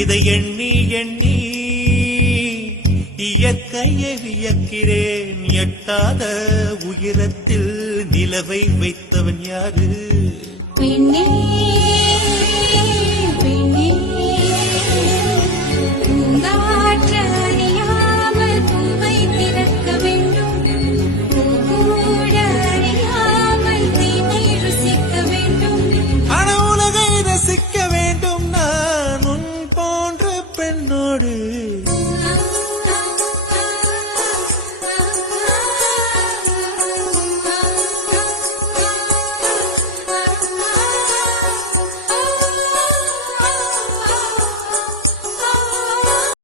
இதை எண்ணி எண்ணி இயற்கையை வியக்கிறேன். எட்டாத உயரத்தில் நிலவை வைத்தவன் யாரு? பெண்ணே